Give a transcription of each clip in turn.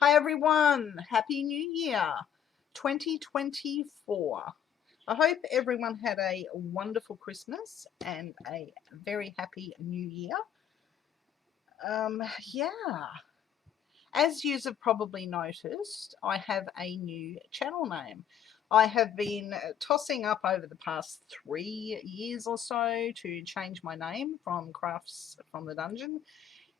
Hi everyone, Happy New Year 2024. I hope everyone had a wonderful Christmas and a very happy New Year. Yeah, as you have probably noticed, I have a new channel name. I have been tossing up over the past 3 years or so to change my name from Crafts from the Dungeon,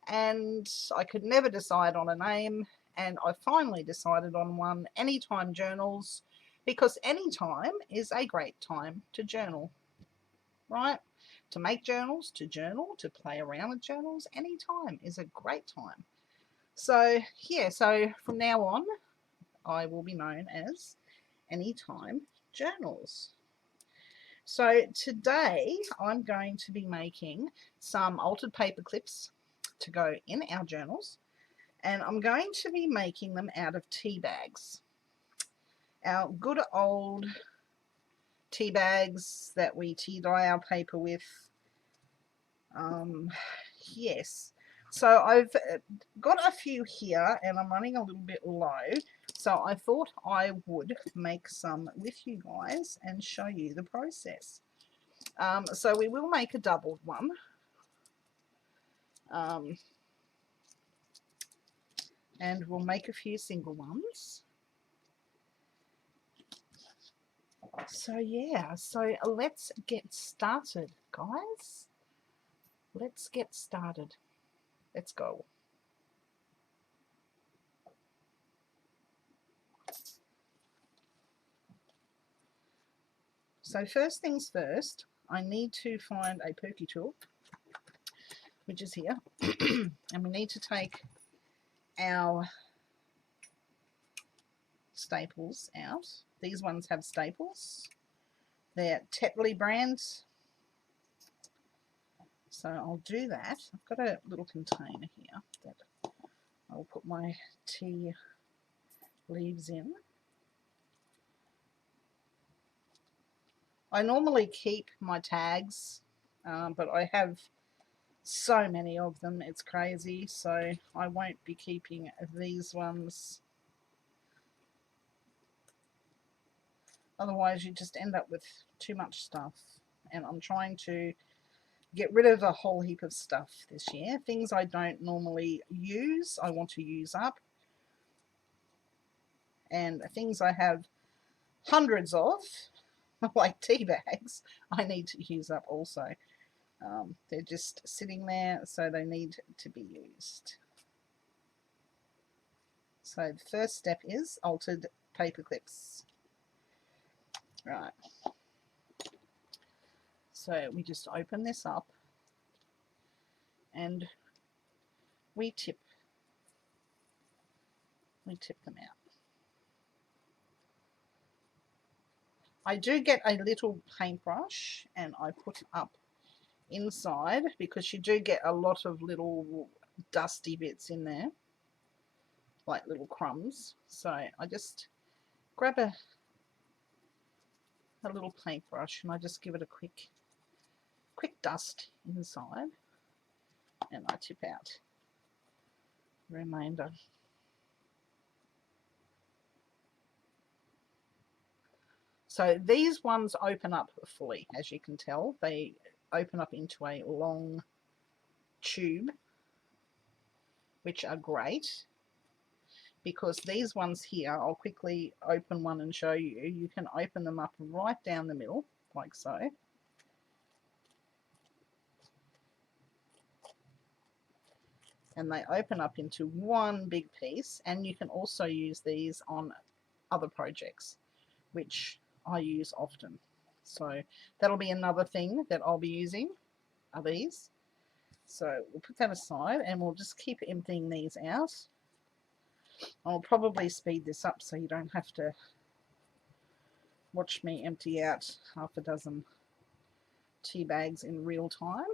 and I could never decide on a name, and I finally decided on one, Anytime Journals, because anytime is a great time to journal, right? To make journals, to journal, to play around with journals, anytime is a great time. So yeah, so from now on I will be known as Anytime Journals. So today I'm going to be making some altered paper clips to go in our journals, and I'm going to be making them out of tea bags. Our good old tea bags that we tea dye our paper with. Yes. So I've got a few here and I'm running a little bit low. So I thought I would make some with you guys and show you the process. So we will make a doubled one. And we'll make a few single ones. So yeah, so let's get started, guys. Let's get started. Let's go. So first things first, I need to find a pokey tool, which is here. And we need to take our staples out. These ones have staples. They're Tetley brands. So I'll do that. I've got a little container here that I'll put my tea leaves in. I normally keep my tags, but I have so many of them, it's crazy, so I won't be keeping these ones. Otherwise you just end up with too much stuff, and I'm trying to get rid of a whole heap of stuff this year. Things I don't normally use, I want to use up, and things I have hundreds of, like tea bags, I need to use up also. They're just sitting there, so they need to be used. So the first step is altered paper clips. Right. So we just open this up and we tip them out. I do get a little paintbrush and I put up inside because you do get a lot of little dusty bits in there, like little crumbs. So I just grab a little paintbrush and I just give it a quick dust inside, and I tip out the remainder. So these ones open up fully, as you can tell. They open up into a long tube, which are great, because these ones here, I'll quickly open one and show you. You can open them up right down the middle, like so. And they open up into one big piece, and you can also use these on other projects, which I use often. So that'll be another thing that I'll be using, are these. So we'll put that aside and we'll just keep emptying these out. I'll probably speed this up so you don't have to watch me empty out half a dozen tea bags in real time.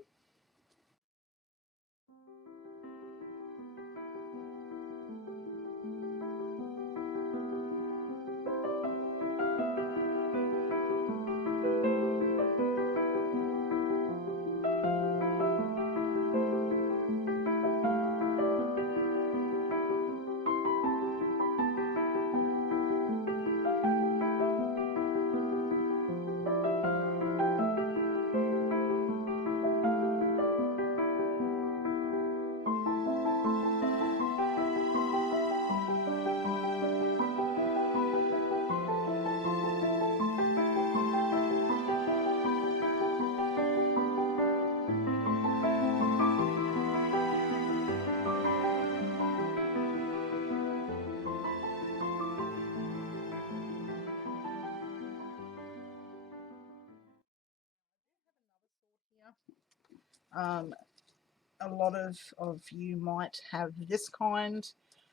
A lot of you might have this kind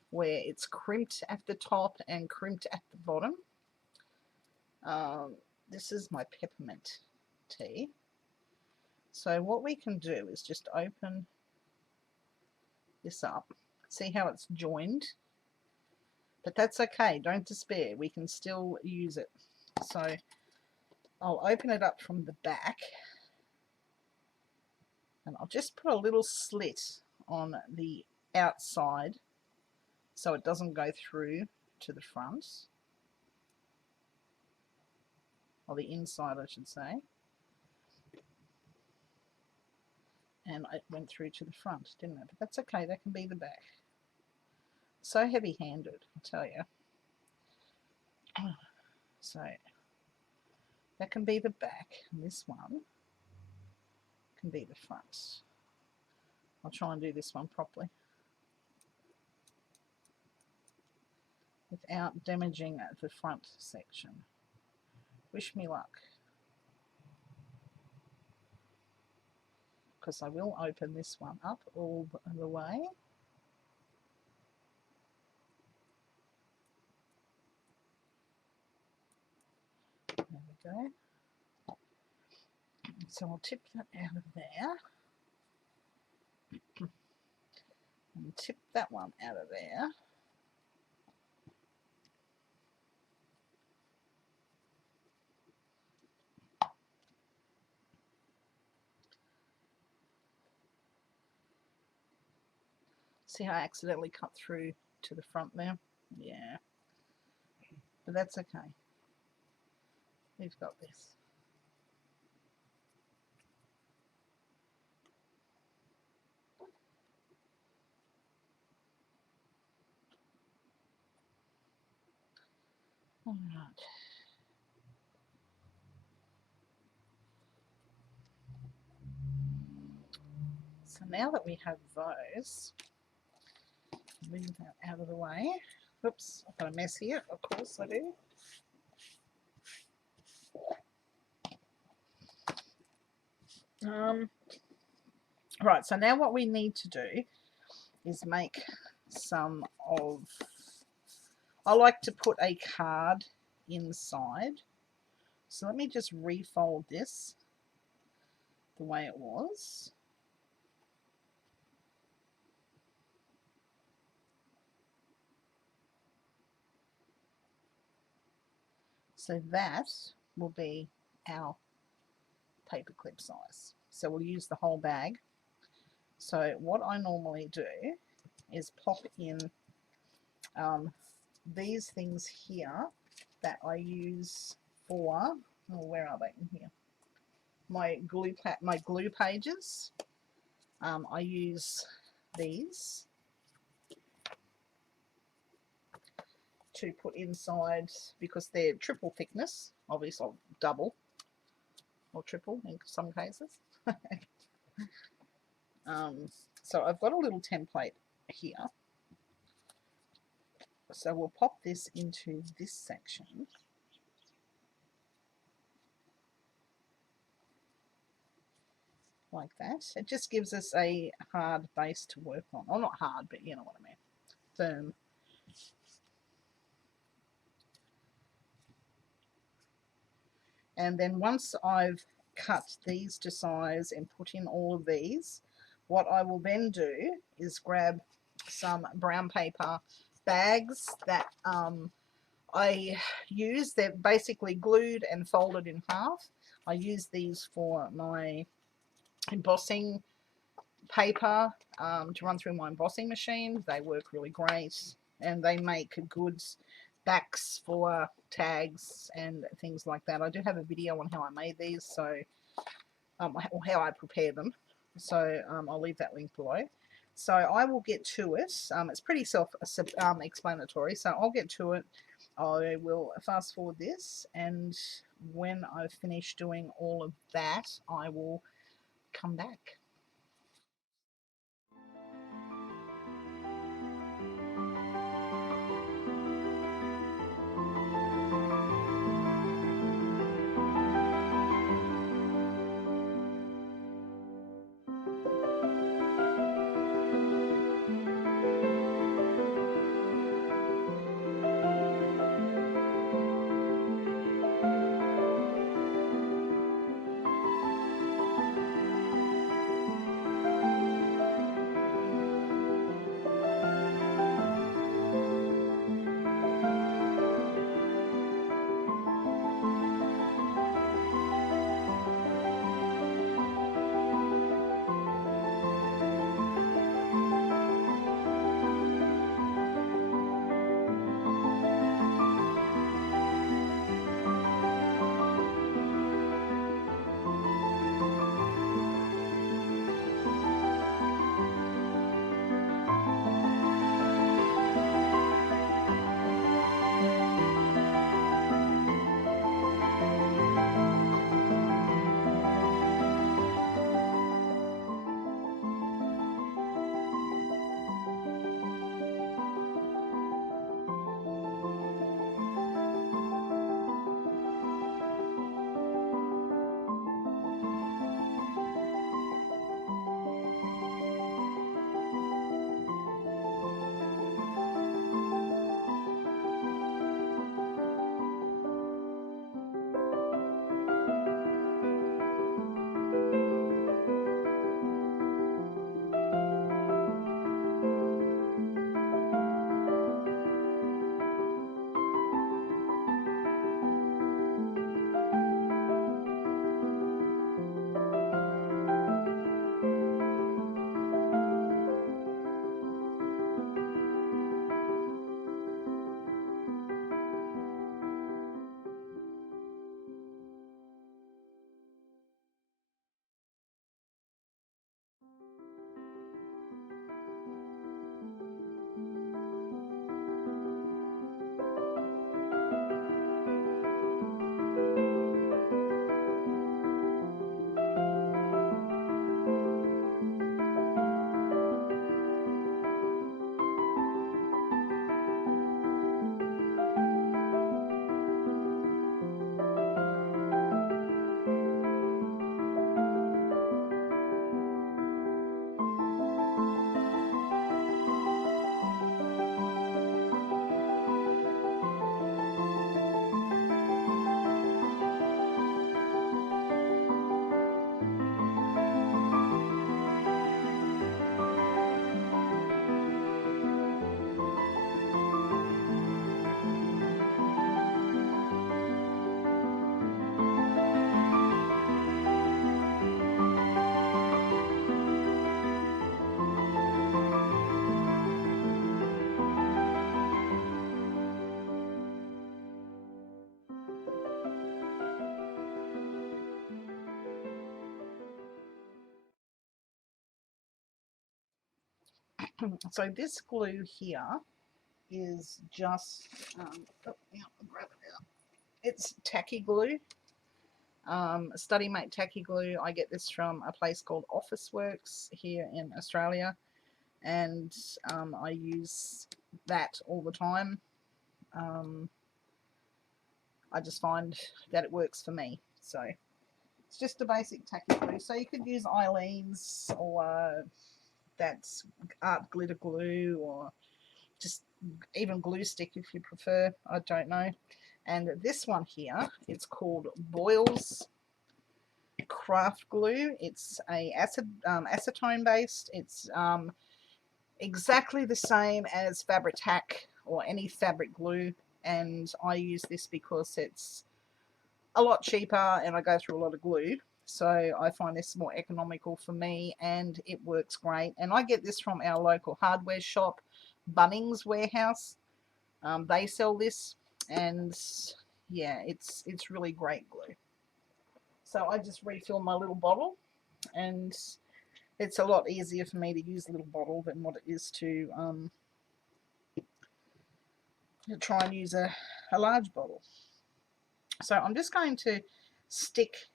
where it's crimped at the top and crimped at the bottom. This is my peppermint tea. So what we can do is just open this up. See how it's joined? But that's okay, don't despair. We can still use it. So I'll open it up from the back and I'll just put a little slit on the outside so it doesn't go through to the front, or the inside I should say, and it went through to the front, didn't it? But that's okay, that can be the back. So heavy handed, I tell you. So that can be the back, and this one can be the front. I'll try and do this one properly without damaging the front section. Wish me luck, because I will open this one up all the way. There we go. So I'll tip that out of there and tip that one out of there. See how I accidentally cut through to the front there? Yeah. But that's okay. We've got this. All right. So now that we have those, move that out of the way. Oops, I've got a mess here. Of course I do. Right, so now what we need to do is make some of, I like to put a card inside. So let me just refold this the way it was. So that will be our paperclip size. So we'll use the whole bag. So what I normally do is pop in these things here that I use for, oh, where are they in here? My glue pages. I use these to put inside because they're triple thickness, obviously double or triple in some cases. So I've got a little template here. So we'll pop this into this section. Like that. It just gives us a hard base to work on. Well, not hard, but you know what I mean. Firm. And then once I've cut these to size and put in all of these, what I will then do is grab some brown paper bags that I use. They're basically glued and folded in half. I use these for my embossing paper to run through my embossing machine. They work really great, and they make good backs for tags and things like that. I do have a video on how I made these, so or how I prepare them. So I'll leave that link below. So I will get to it. It's pretty self-explanatory, so I'll get to it. I will fast forward this, and when I've finished doing all of that, I will come back. So this glue here is just, oh, yeah, I'll grab it out. It's tacky glue, Study Mate tacky glue. I get this from a place called Officeworks here in Australia, and I use that all the time. Um, I just find that it works for me. So it's just a basic tacky glue. So you could use Eileen's, or that's art glitter glue, or just even glue stick if you prefer. I don't know. And this one here, it's called Boyle's Craft Glue. It's a acetone based. It's exactly the same as Fabri-Tac or any fabric glue, and I use this because it's a lot cheaper and I go through a lot of glue. So I find this more economical for me, and it works great. And I get this from our local hardware shop, Bunnings Warehouse. They sell this, and yeah, it's really great glue. So I just refill my little bottle, and it's a lot easier for me to use a little bottle than what it is to try and use a large bottle. So I'm just going to stick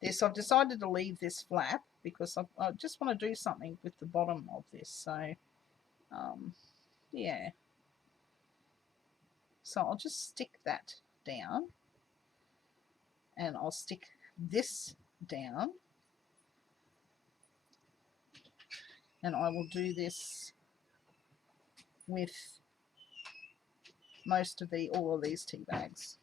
this. I've decided to leave this flap because I just want to do something with the bottom of this. So yeah, so I'll just stick that down, and I'll stick this down, and I will do this with most of all of these tea bags.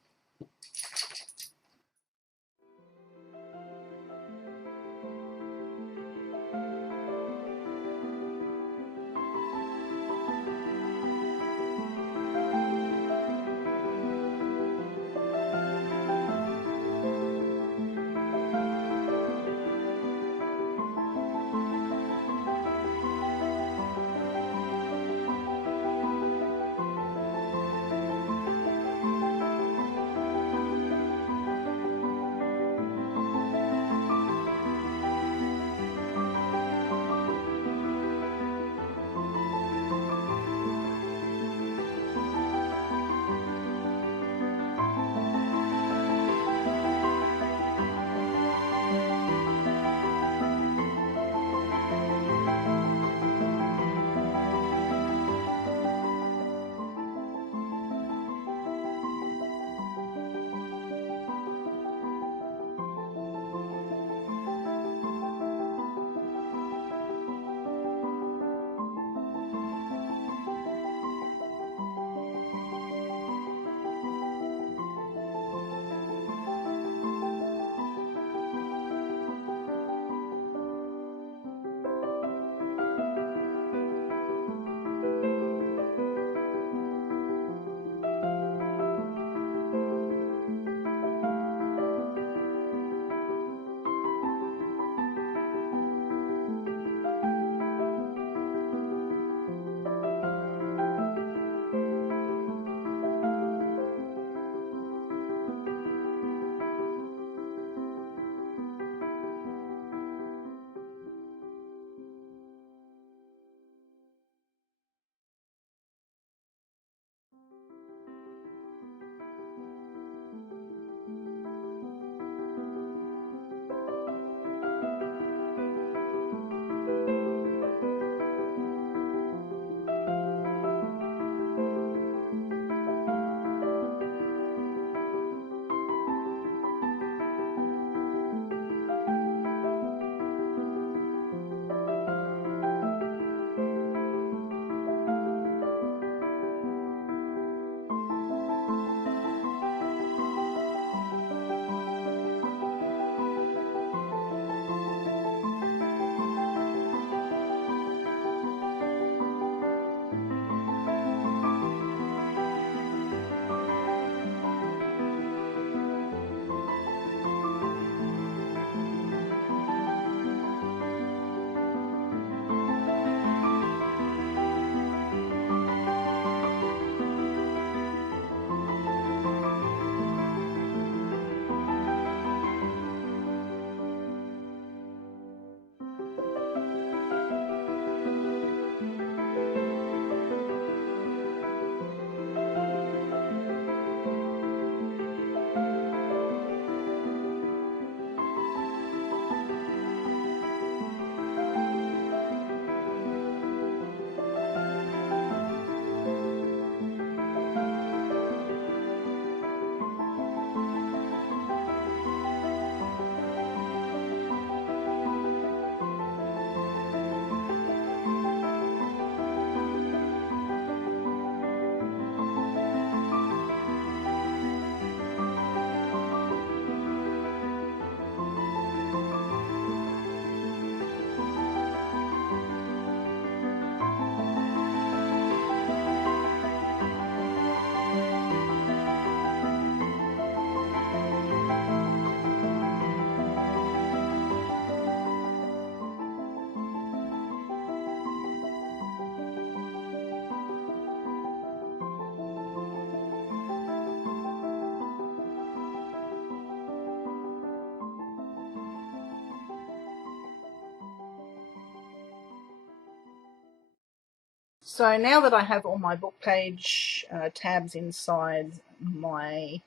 So now that I have all my book page tabs inside my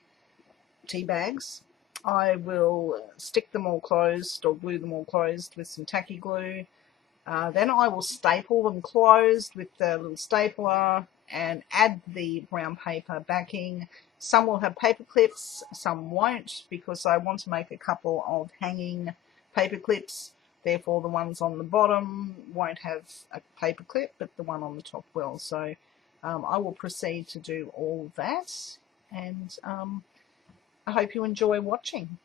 tea bags, I will stick them all closed or glue them all closed with some tacky glue. Then I will staple them closed with the little stapler and add the brown paper backing. Some will have paper clips, some won't, because I want to make a couple of hanging paper clips. Therefore the ones on the bottom won't have a paper clip, but the one on the top will. So I will proceed to do all that, and I hope you enjoy watching.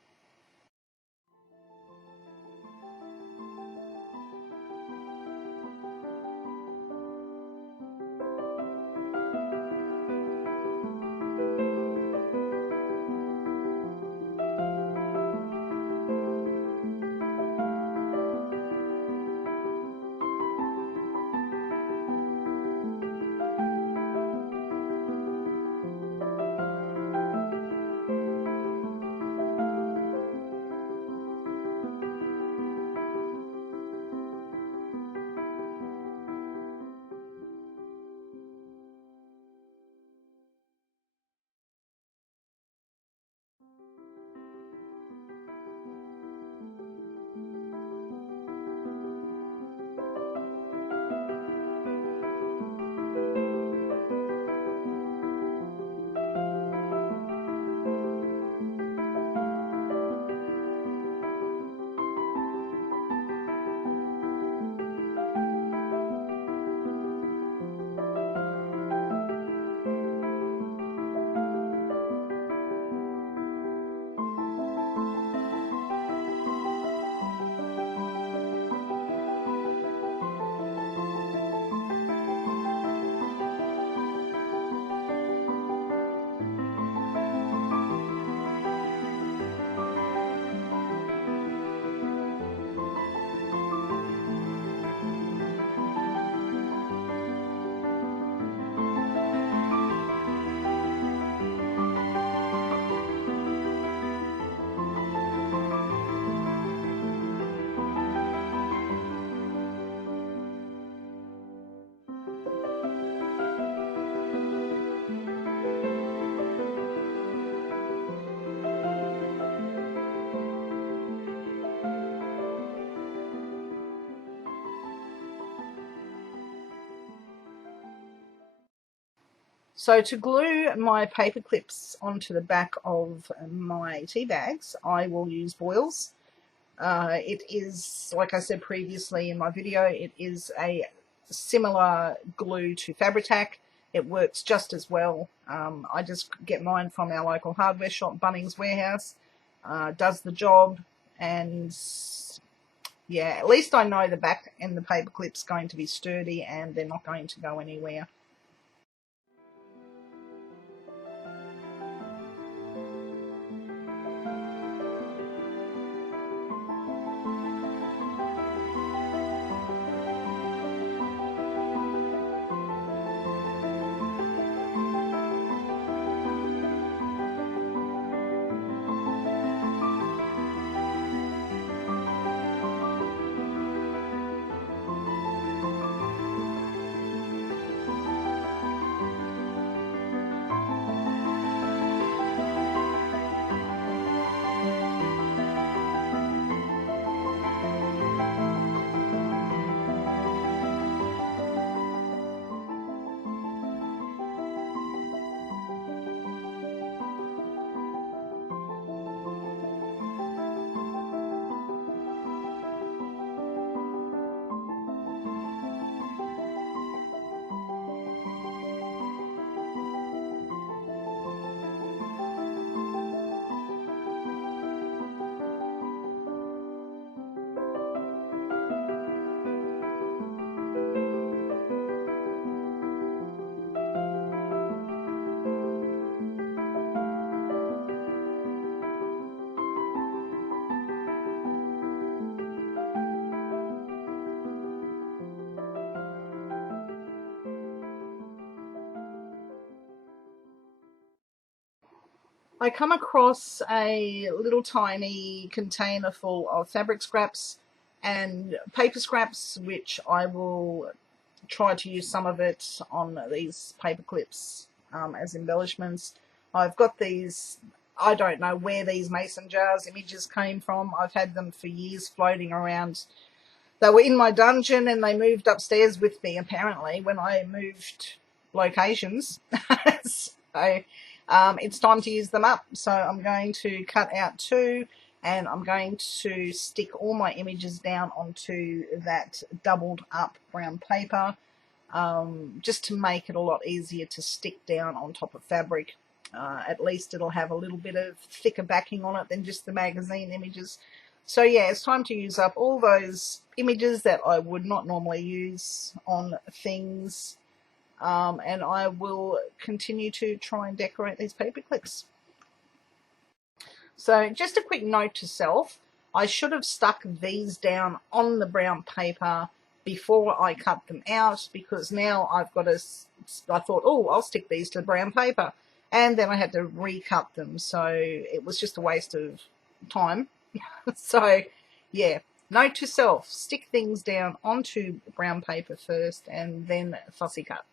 So to glue my paper clips onto the back of my tea bags, I will use foils. It is, like I said previously in my video, it is a similar glue to Fabri-Tac. It works just as well. I just get mine from our local hardware shop, Bunnings Warehouse. Does the job, and yeah, at least I know the back and the paper clip's going to be sturdy and they're not going to go anywhere. I come across a little tiny container full of fabric scraps and paper scraps, which I will try to use some of it on these paper clips as embellishments. I've got these, I don't know where these mason jars images came from. I've had them for years floating around. They were in my dungeon and they moved upstairs with me apparently when I moved locations. So it's time to use them up. So I'm going to cut out two, and I'm going to stick all my images down onto that doubled up brown paper, just to make it a lot easier to stick down on top of fabric. At least it'll have a little bit of thicker backing on it than just the magazine images. So yeah, it's time to use up all those images that I would not normally use on things, and I will continue to try and decorate these paper clips. So just a quick note to self, I should have stuck these down on the brown paper before I cut them out, because now I've got I thought, oh, I'll stick these to the brown paper, and then I had to recut them, so it was just a waste of time. So yeah, note to self, stick things down onto brown paper first and then fussy cut.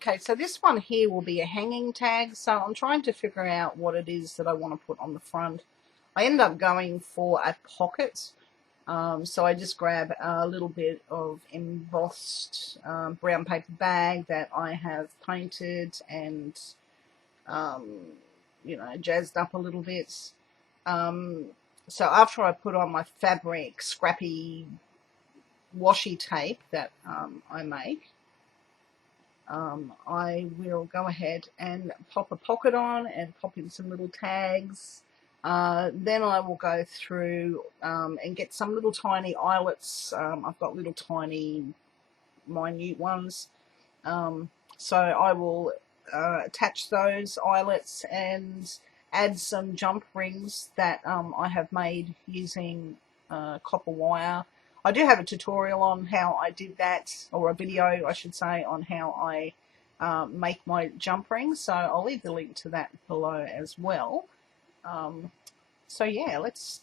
Okay, so this one here will be a hanging tag. So I'm trying to figure out what it is that I want to put on the front. I end up going for a pocket. So I just grab a little bit of embossed brown paper bag that I have painted and, um, you know, jazzed up a little bit. Um, so after I put on my fabric scrappy washi tape that I make, I will go ahead and pop a pocket on and pop in some little tags. Then I will go through and get some little tiny eyelets. I've got little tiny minute ones. So I will attach those eyelets and add some jump rings that I have made using copper wire. I do have a tutorial on how I did that, or a video I should say, on how I make my jump rings, so I'll leave the link to that below as well. So yeah, let's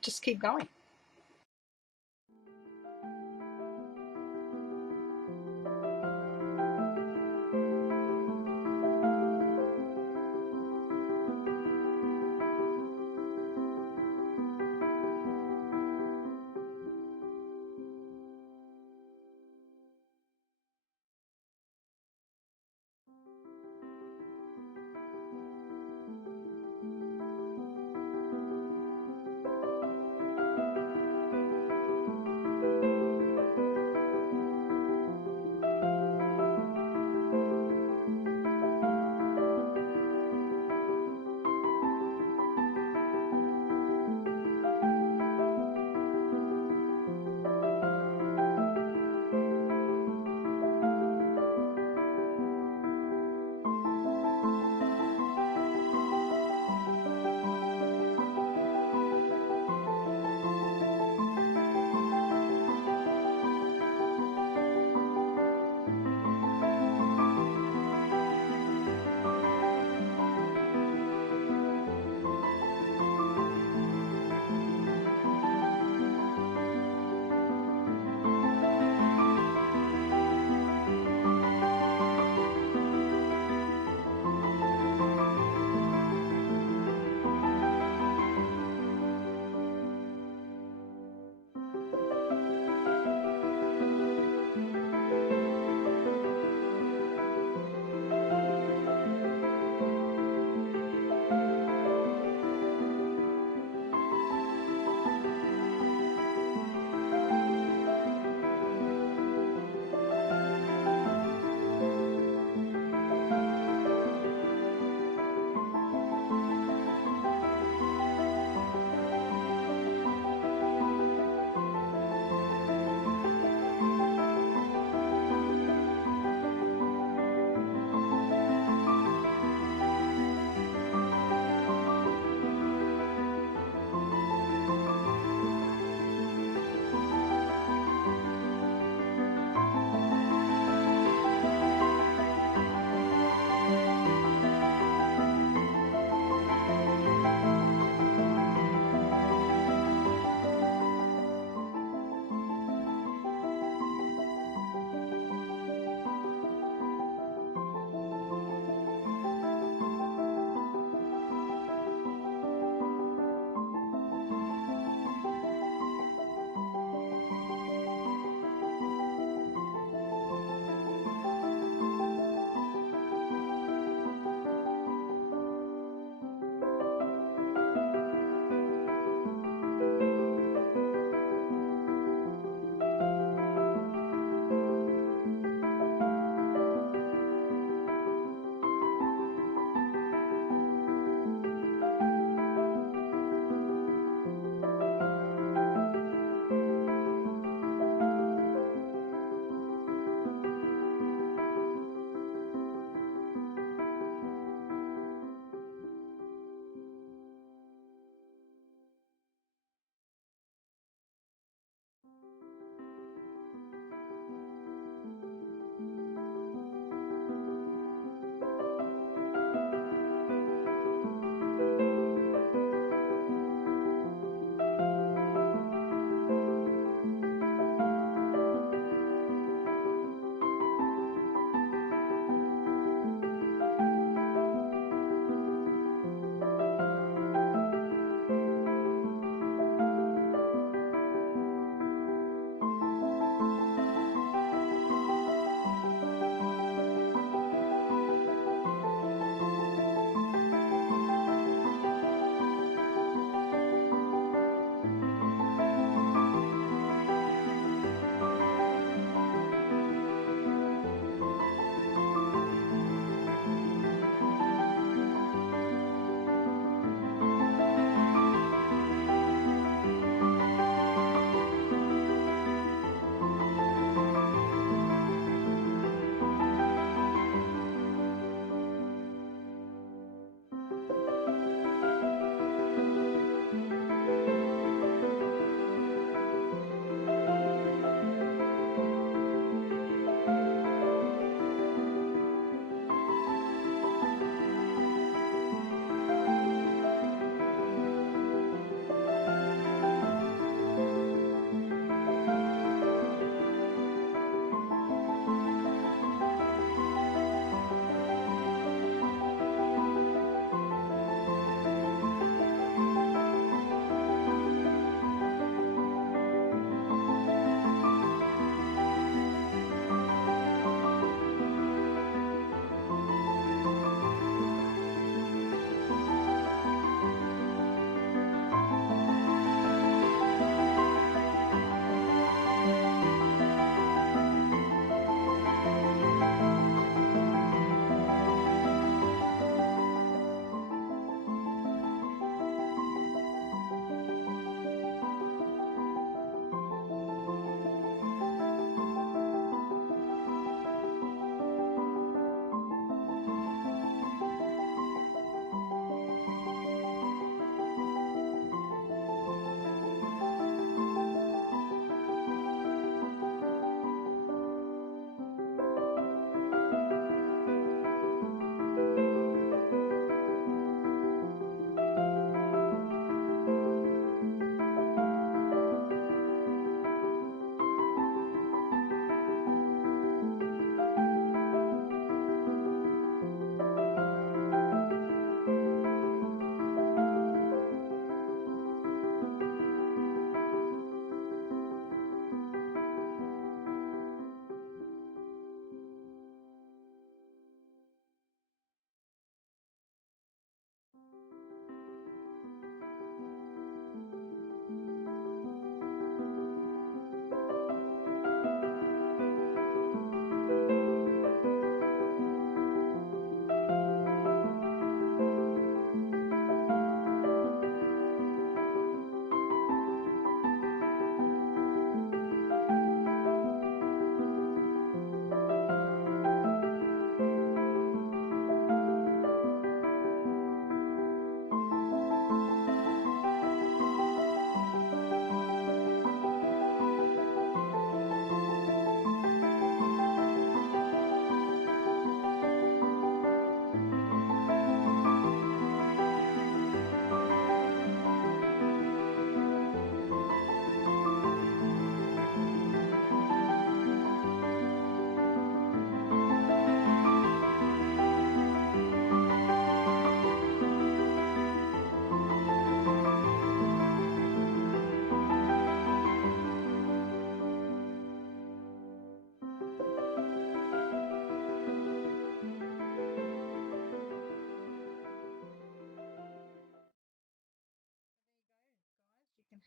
just keep going.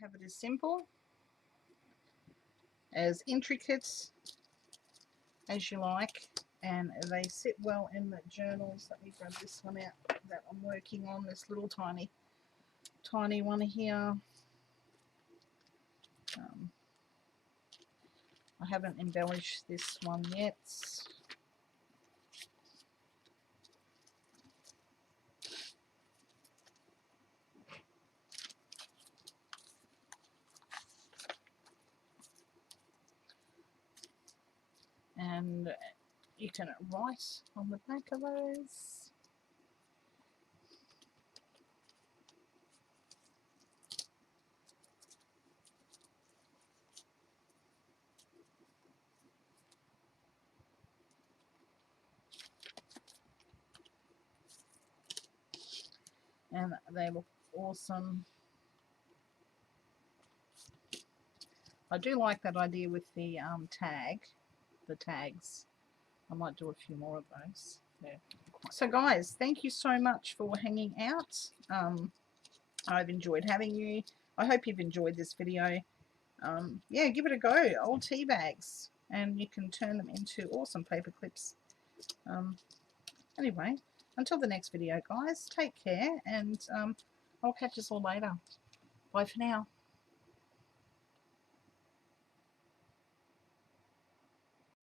have it as simple, as intricate as you like, and they sit well in the journals. Let me grab this one out that I'm working on, this little tiny one here. I haven't embellished this one yet. And you can write on the back of those. And they look awesome. I do like that idea with the tags. I might do a few more of those. Yeah. So guys, thank you so much for hanging out. I've enjoyed having you. I hope you've enjoyed this video. Yeah, give it a go. Old tea bags, and you can turn them into awesome paper clips. Anyway, until the next video, guys, take care, and I'll catch us all later. Bye for now.